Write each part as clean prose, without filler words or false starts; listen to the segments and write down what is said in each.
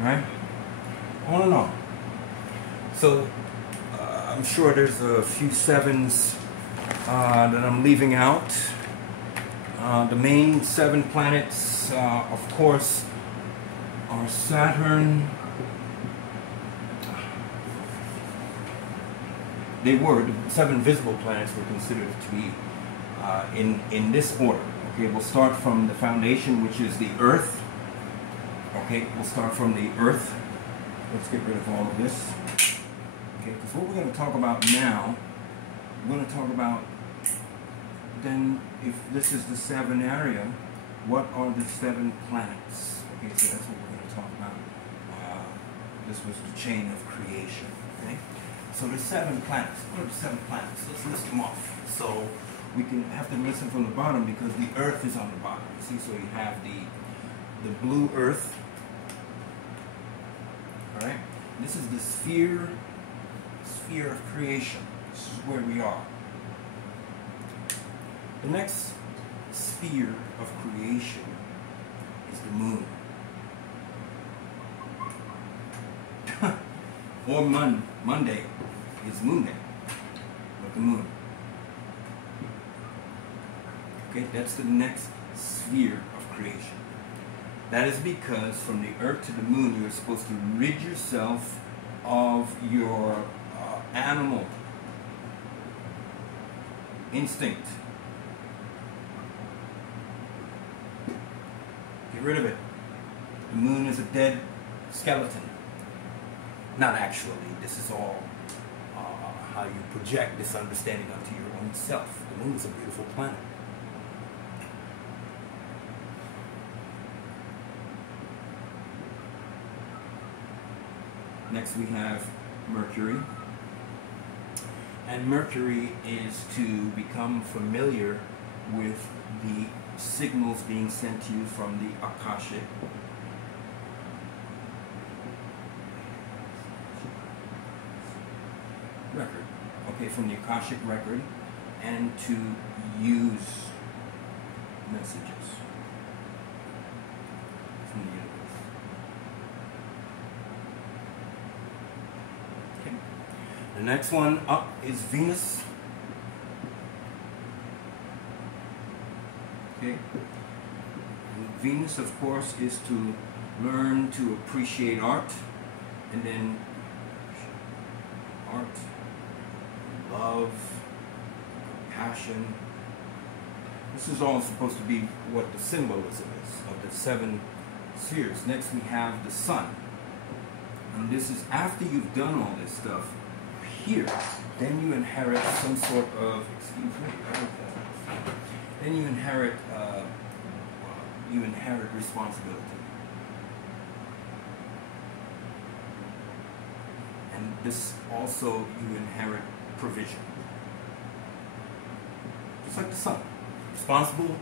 right? On and on. So I'm sure there's a few sevens that I'm leaving out. The main 7 planets, of course, are Saturn. The 7 visible planets were considered to be in this order. Okay, we'll start from the foundation, which is the Earth. Okay, we'll start from the Earth. Let's get rid of all of this. Okay, because what we're going to talk about now, we're going to talk about then, if this is the Sevenaria, what are the 7 planets? Okay, so that's what we're going to talk about. This was the chain of creation. Okay, so there's 7 planets. What are the 7 planets? Let's list them off. So we can have to listen from the bottom because the Earth is on the bottom. You see, so you have the blue Earth. All right, this is the sphere of creation. This is where we are. The next sphere of creation is the moon. Or Monday is moon day, but the moon. Okay, that's the next sphere of creation. That is because from the Earth to the moon, you're supposed to rid yourself of your animal instinct. Get rid of it. The moon is a dead skeleton. Not actually. This is all how you project this understanding onto your own self. The moon is a beautiful planet. Next we have Mercury. And Mercury is to become familiar with the signals being sent to you from the Akashic. Record. Okay, from the Akashic record, and to use messages from the universe. Okay. The next one up is Venus. Okay. And Venus, of course, is to learn to appreciate art, and then art, love, passion. This is all supposed to be what the symbolism is of the 7 spheres. Next we have the sun. And this is after you've done all this stuff here, then you inherit some sort of, excuse me, then you inherit responsibility. And this also, you inherit provision. Just like the sun. Responsible,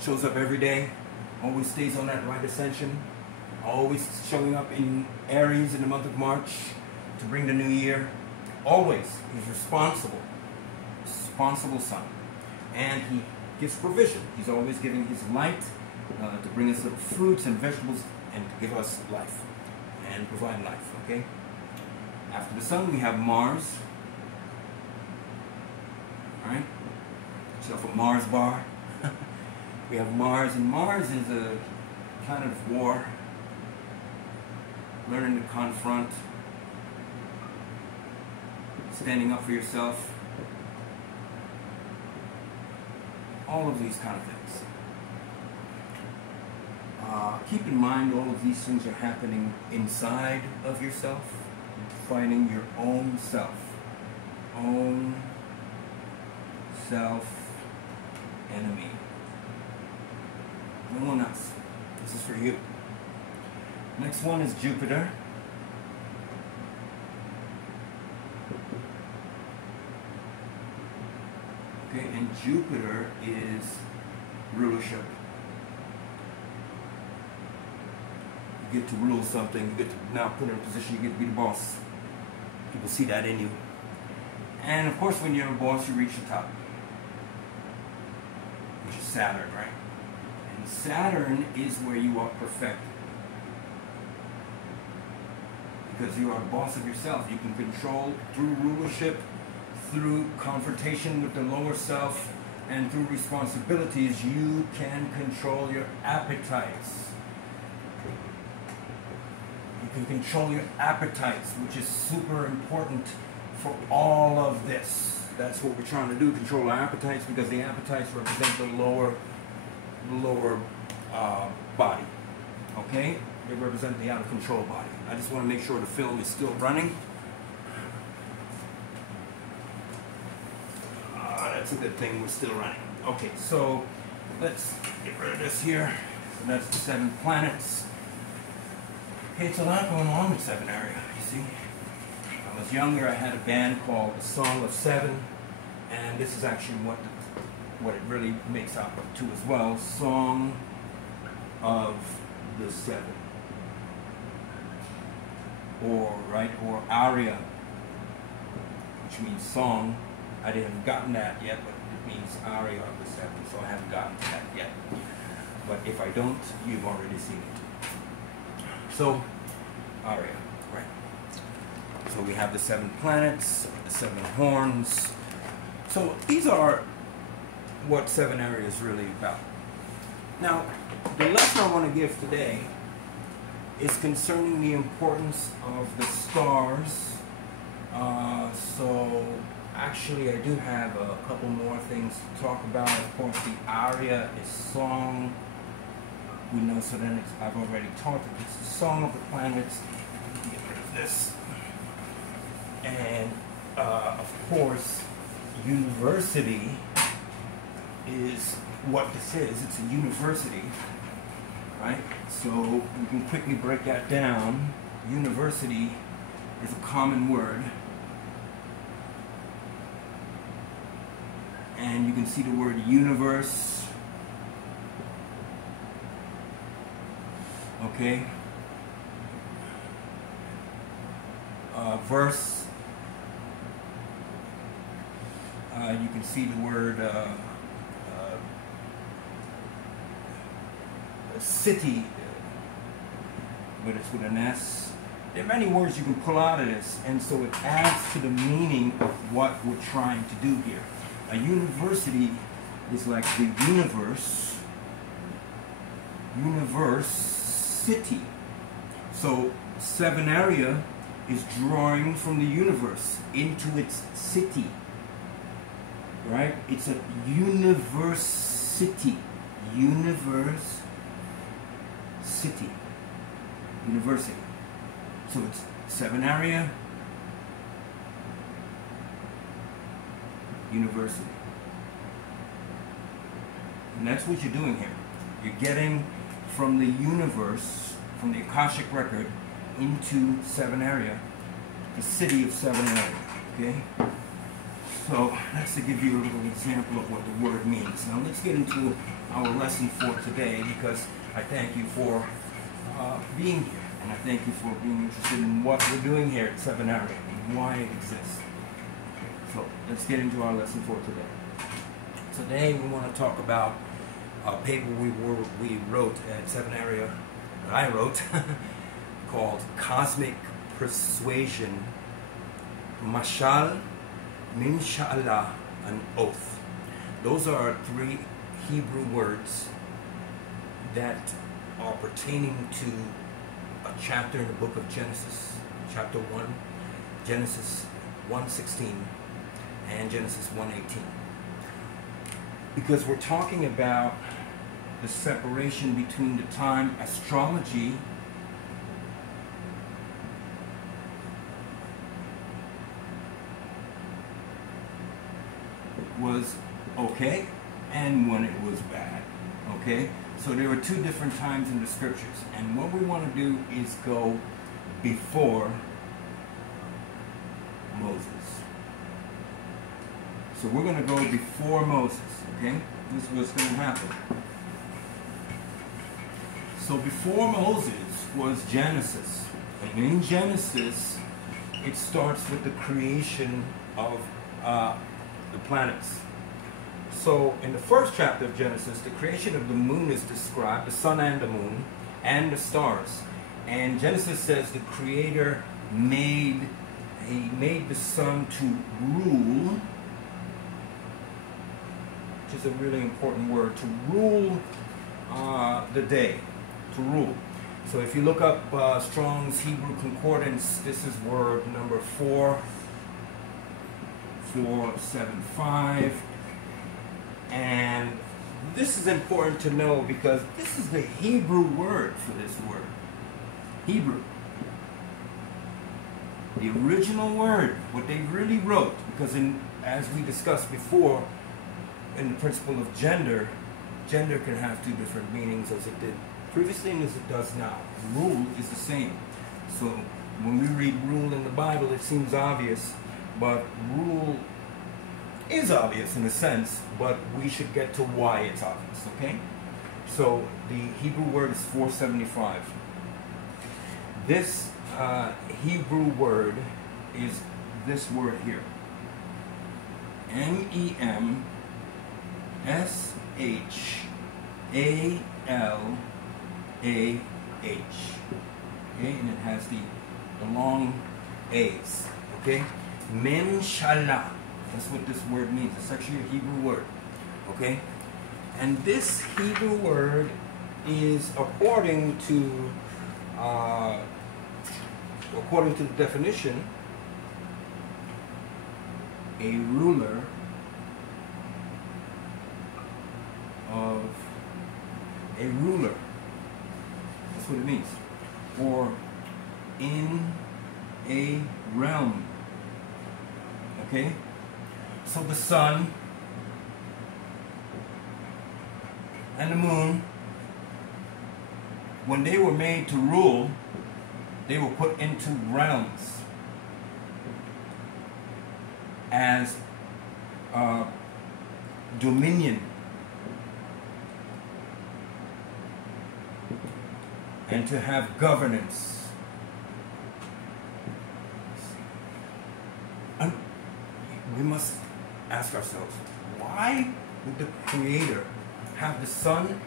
shows up every day, always stays on that right ascension, always showing up in Aries in the month of March to bring the new year. Always, he's responsible. Responsible sun. And he gives provision. He's always giving his light to bring us little fruits and vegetables and to give us life and provide life, okay? After the sun, we have Mars. Alright? Yourself a Mars bar. We have Mars, and Mars is a planet of war. Learning to confront. Standing up for yourself. All of these kind of things. Keep in mind all of these things are happening inside of yourself. Finding your own self. Own self enemy. No one else. This is for you. Next one is Jupiter. Okay, and Jupiter is rulership. You get to rule something, you get to now put in a position, you get to be the boss. People see that in you. And of course, when you're a boss, you reach the top. Which is Saturn, right? And Saturn is where you are perfected. because you are the boss of yourself. You can control through rulership, through confrontation with the lower self, and through responsibilities. You can control your appetites. You can control your appetites, which is super important for all of this. That's what we're trying to do, control our appetites, because the appetites represent the lower body. Okay? They represent the out of control body. I just want to make sure the film is still running. That's a good thing, we're still running. Okay, so let's get rid of this here. So that's the 7 planets. Hey, it's a lot going on with Sevenaria, you see. When I was younger, I had a band called the Song of 7, and this is actually what it really makes out to as well. Song of the 7. Or aria, which means song. I haven't gotten that yet, but it means aria of the 7, so I haven't gotten to that yet. But if I don't, you've already seen it. So, aria, right? So we have the 7 planets, the 7 horns. So these are what Sevenaria is really about. Now, the lesson I want to give today is concerning the importance of the stars. So actually I do have a couple more things to talk about. Of course, the aria is song. We know, so then I've already talked. It's the song of the planets. Get rid of this. And of course, university is what this is. It's a university, right? So we can quickly break that down. University is a common word. And you can see the word universe. Okay. Verse. You can see the word city, but it's with an S. There are many words you can pull out of this, and so it adds to the meaning of what we're trying to do here. A university is like the universe, city. So Sevenaria is drawing from the universe into its city, right? It's a university, university. So it's Sevenaria University. And that's what you're doing here. You're getting from the universe, from the Akashic record, into Sevenaria, the city of Sevenaria. Okay? So that's to give you a little example of what the word means. Now let's get into our lesson for today, because I thank you for being here, and I thank you for being interested in what we're doing here at Sevenaria and why it exists. So let's get into our lesson for today. Today we want to talk about a paper we wrote at Sevenaria, that I wrote, called Cosmic Persuasion, Mâshal, Memshâlâh, and Ôwth. Those are 3 Hebrew words that are pertaining to a chapter in the book of Genesis, chapter 1, Genesis 1:16, and Genesis 1:18. Because we're talking about the separation between the time astrology was okay and when it was bad. Okay? So there were 2 different times in the scriptures, and what we want to do is go before Moses. So we're going to go before Moses, okay? This is what's going to happen. So before Moses was Genesis, and in Genesis it starts with the creation of the planets. So in the first chapter of Genesis, the creation of the moon is described, the sun and the moon, and the stars. And Genesis says the Creator made the sun to rule, which is a really important word, to rule the day, to rule. So if you look up Strong's Hebrew Concordance, this is word number 4475, and this is important to know because this is the Hebrew word for this word. Hebrew. The original word, what they really wrote, because as we discussed before, in the principle of gender can have two different meanings as it did previously and as it does now. Rule is the same. So when we read rule in the Bible, it seems obvious, but rule is obvious in a sense, but we should get to why it's obvious, okay? So the Hebrew word is 475. This Hebrew word is this word here. Memshâlâh. Okay, and it has the long A's. Okay? Memshâlâh. That's what this word means. It's actually a Hebrew word. Okay? And this Hebrew word is according to the definition, a ruler of a ruler. That's what it means. Or in a realm. Okay? So the sun and the moon, when they were made to rule, they were put into realms as dominion and to have governance. And we must ask ourselves, why would the Creator have the sun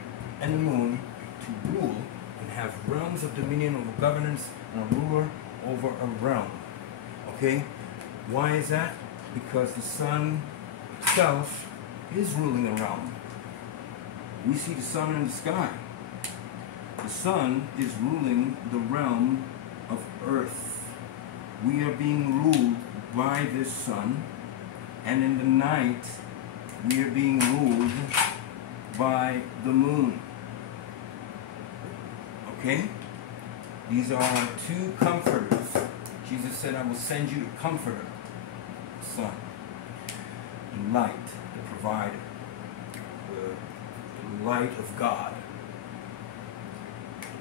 and the moon to rule and have realms of dominion over governance and a ruler over a realm? Okay? Why is that? Because the sun itself is ruling a realm. We see the sun in the sky. The sun is ruling the realm of earth. We are being ruled by this sun, and in the night we are being ruled by the moon. Okay? These are two comforters. Jesus said, I will send you a comforter, the sun, the light, the provider, the light of God,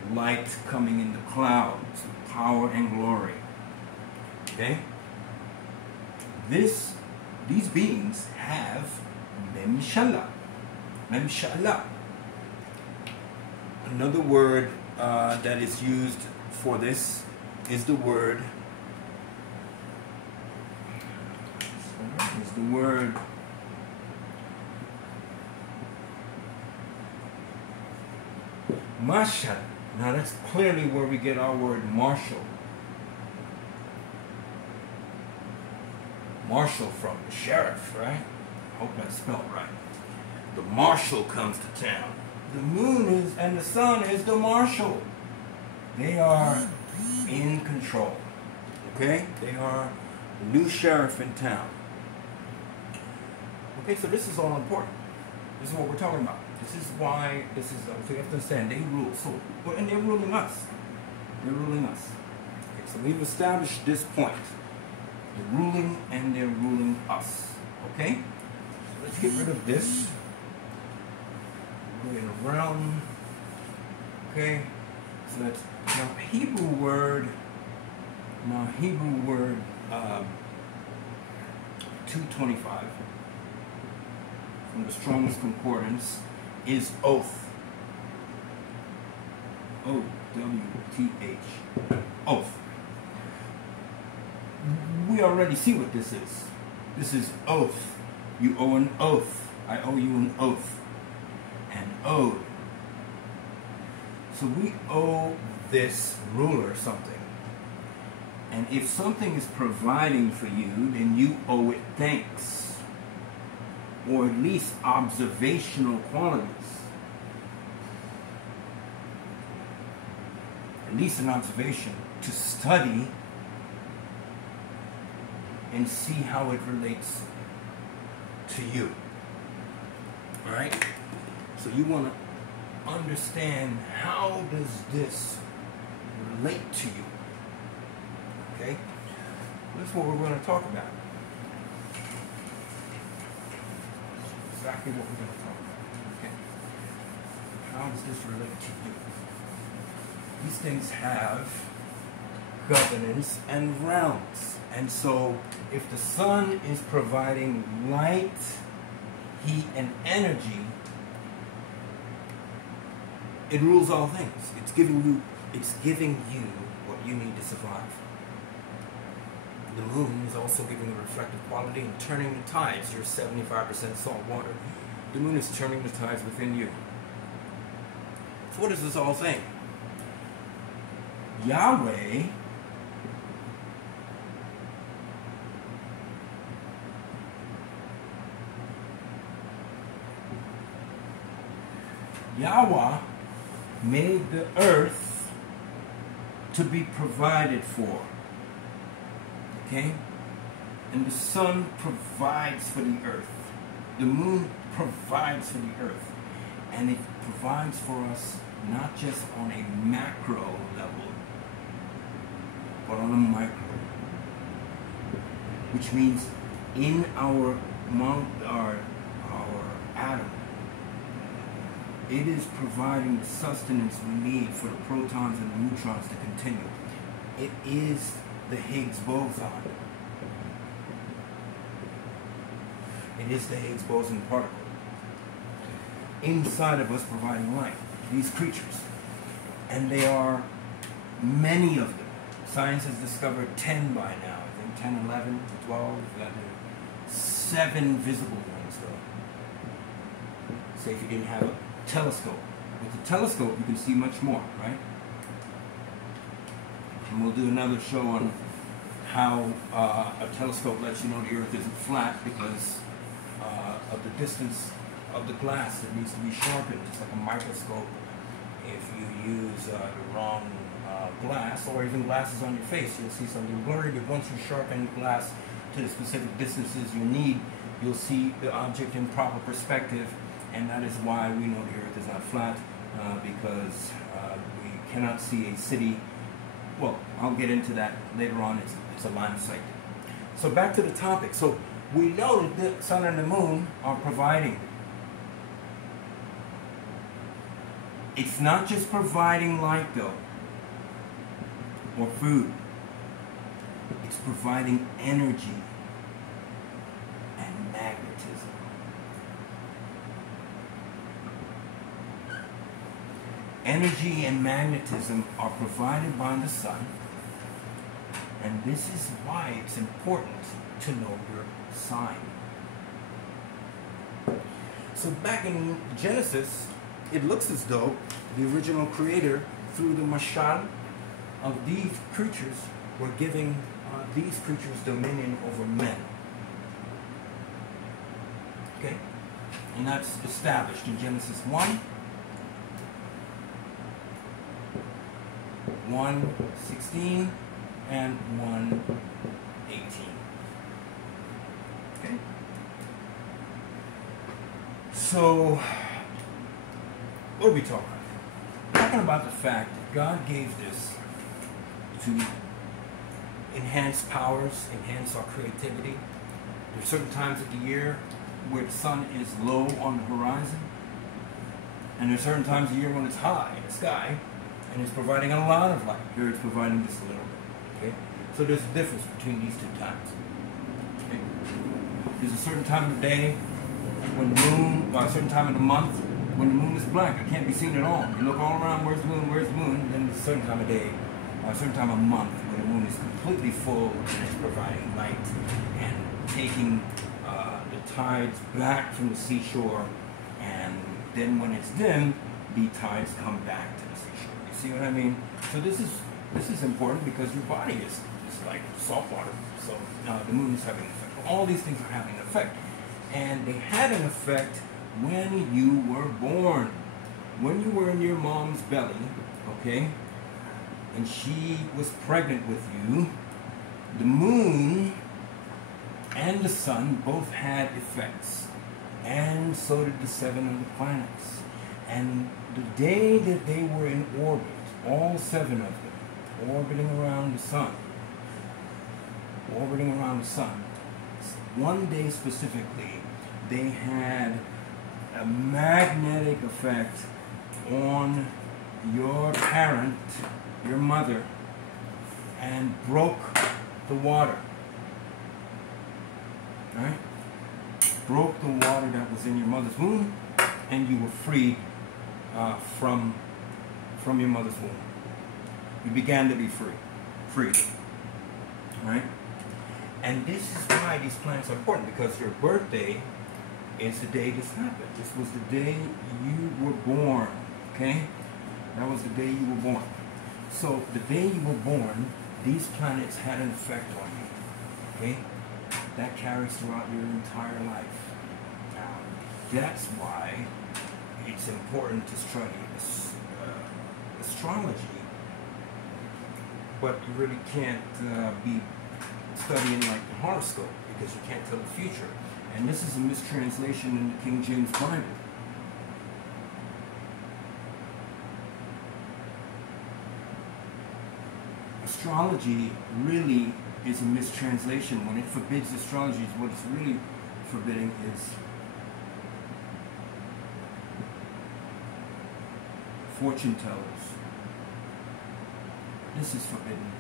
the light coming in the clouds, power and glory. Okay? These beings have Memshâlâh. Memshâlâh. Another word that is used for this is the word Mâshal. Now that's clearly where we get our word marshal. Marshal from the sheriff, right? I hope that's spelled right. The marshal comes to town. The moon is, and the sun is the marshal. They are in control. Okay? They are the new sheriff in town. Okay, so this is all important. This is what we're talking about. This is why, so you have to understand, they rule. So, and they're ruling us. They're ruling us. Okay, so we've established this point. They're ruling and they're ruling us. Okay? So let's get rid of this. Go in around. Okay? So that's now Hebrew word 225 from the Strong's Concordance is Ôwth. O-W-T-H. Ôwth. We already see what this is. This is oath. You owe an oath. I owe you an oath. And owed. So we owe this ruler something. And if something is providing for you, then you owe it thanks, or at least observational qualities. At least an observation to study and see how it relates to you. All right? So you want to understand, how does this relate to you? Okay? That's what we're going to talk about. That's exactly what we're going to talk about. Okay? How does this relate to you? These things have governance and realms. And so, if the sun is providing light, heat, and energy, it rules all things. It's giving you what you need to survive. The moon is also giving the reflective quality and turning the tides. You're 75% salt water. The moon is turning the tides within you. So what is this all saying? Yahweh made the earth to be provided for. Okay? And the sun provides for the earth. The moon provides for the earth. And it provides for us not just on a macro level, but on a micro. Which means in our atom, it is providing the sustenance we need for the protons and the neutrons to continue. It is the Higgs boson. It is the Higgs boson particle. Inside of us providing light. These creatures. And there are many of them. Science has discovered 10 by now. I think 10, 11, 12, 7 visible ones though. Say if you didn't have a telescope. With a telescope you can see much more, right? And we'll do another show on how a telescope lets you know the earth isn't flat because of the distance of the glass that needs to be sharpened. It's like a microscope. If you use the wrong glass, or even glasses on your face, you'll see something blurry, but once you sharpen the glass to the specific distances you need, you'll see the object in proper perspective. And that is why we know the earth is not flat, because we cannot see a city. Well, I'll get into that later on. It's a line of sight. So back to the topic. So we know that the sun and the moon are providing. It's not just providing light though, or food. It's providing energy and magnetism. Energy and magnetism are provided by the sun, and this is why it's important to know your sign. So back in Genesis, it looks as though the original creator, through the Mâshâlâh of these creatures, were giving these creatures dominion over men. Okay? And that's established in Genesis 1:16 and 1:18. Okay? So, what are we talking about? We're talking about the fact that God gave this to enhance powers, enhance our creativity. There's certain times of the year where the sun is low on the horizon, and there's certain times of the year when it's high in the sky, and it's providing a lot of light. Here it's providing just a little bit. Okay? So there's a difference between these two times. Okay? There's a certain time of the day when the moon, or a certain time of the month when the moon is black. It can't be seen at all. You look all around, where's the moon, where's the moon? And then there's a certain time of day, or a certain time of month when the moon is completely full and it's providing light and taking the tides back from the seashore, and then when it's dim, the tides come back to the seashore. You see what I mean? So this is This is important because your body is like salt water. So the moon is having an effect. All these things are having an effect. And they had an effect when you were born. When you were in your mom's belly, okay, and she was pregnant with you, the moon and the sun both had effects. And so did the 7 other planets. And the day that they were in orbit, all 7 of them, orbiting around the sun, one day specifically, they had a magnetic effect on your parent, your mother, and broke the water. Right? Broke the water that was in your mother's womb, and you were freed from your mother's womb. You began to be freed. Right? And this is why these planets are important, because your birthday is the day this happened. This was the day you were born. Okay? That was the day you were born. So the day you were born, these planets had an effect on you. Okay? That carries throughout your entire life. Now, that's why it's important to study astrology. But you really can't be studying like the horoscope, because you can't tell the future. And this is a mistranslation in the King James Bible. Astrology really is a mistranslation. When it forbids astrology, what it's really forbidding is fortune tellers. This is forbidden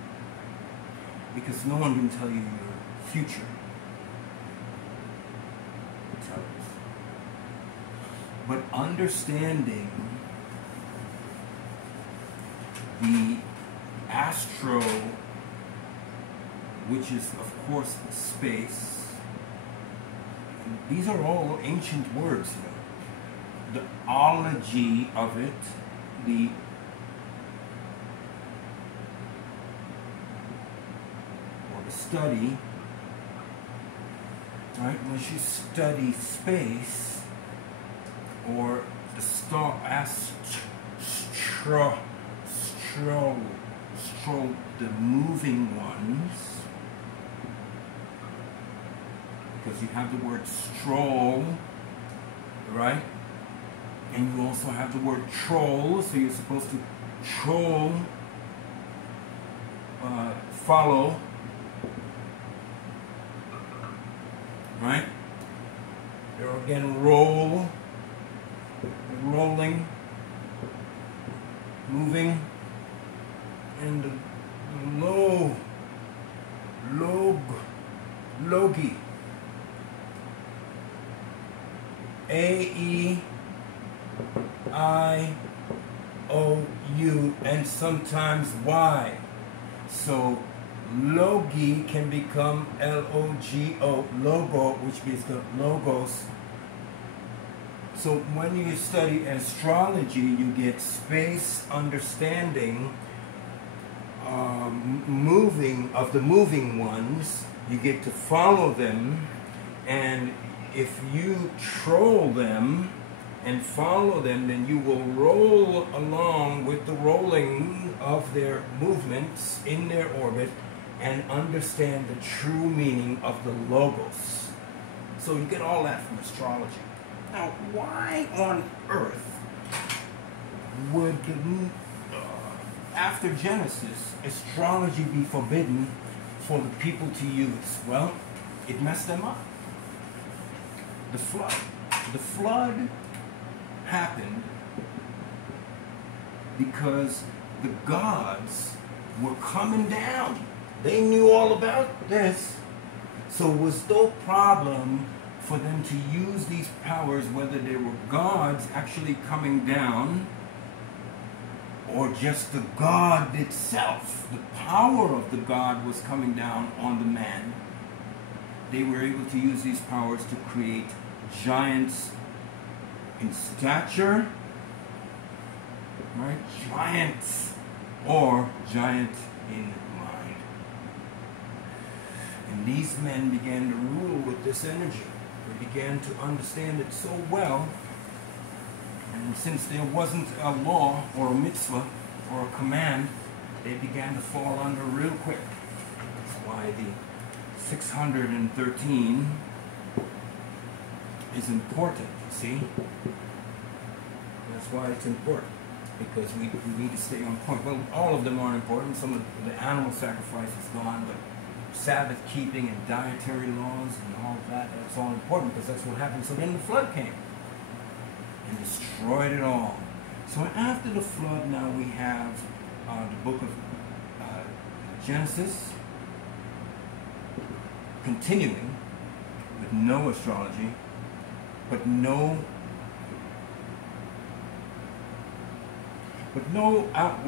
because no one can tell you your future. Tellers. But understanding the astro, which is of course space, and these are all ancient words, you know. The ology of it, the study, right? Once you study space, or the the moving ones, because you have the word stroll, right? And you also have the word troll, so you're supposed to troll, follow, right? There again, roll, rolling, moving, and the logi, A-E-I-O-U, and sometimes Y. So logi can become L-O-G-O, logo, which means the logos. So when you study astrology, you get space understanding, moving of the moving ones. You get to follow them, and if you troll them and follow them, then you will roll along with the rolling of their movements in their orbit and understand the true meaning of the logos. So you get all that from astrology. Now, why on earth would, after Genesis, astrology be forbidden for the people to use? Well, it messed them up. The flood. The flood happened because the gods were coming down. They knew all about this. So it was no problem for them to use these powers, whether they were gods actually coming down or just the god itself. The power of the god was coming down on the man. They were able to use these powers to create giants in stature, right? Giants or giant in mind. And these men began to rule with this energy. They began to understand it so well, and since there wasn't a law or a mitzvah or a command, they began to fall under real quick. That's why the 613 is important, you see? That's why it's important, because we need to stay on point. Well, all of them are important. Some of the animal sacrifice is gone, but Sabbath keeping and dietary laws and all of that, that's all important, because that's what happened. So then the flood came and destroyed it all. So after the flood, now we have the book of Genesis, continuing with no astrology, but no outward